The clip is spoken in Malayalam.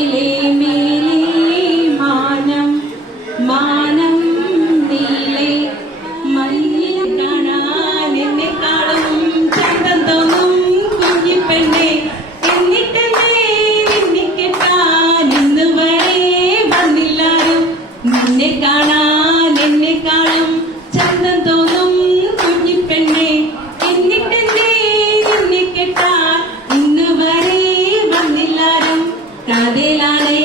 മേലേ മേലേ മാനം മാനം നീളെ മഞ്ഞിൽ കാണാൻ എന്നെക്കാളും ചന്തം തോന്നും കുഞ്ഞിപ്പെണ്ണെ എന്നിട്ടെന്നെ നിന്നെ കെട്ടാൻ ഇന്ന് വരെ വന്നില്ലാരും നിന്നെ കാണാൻ എന്നെക്കാളും ചന്തം തോന്നും കുഞ്ഞിപ്പെണ്ണെ എന്നിട്ടെന്നെ നിന്നെ കെട്ടാൻ ഇന്ന് വരെ വന്നില്ലാരും കാതേലാണ്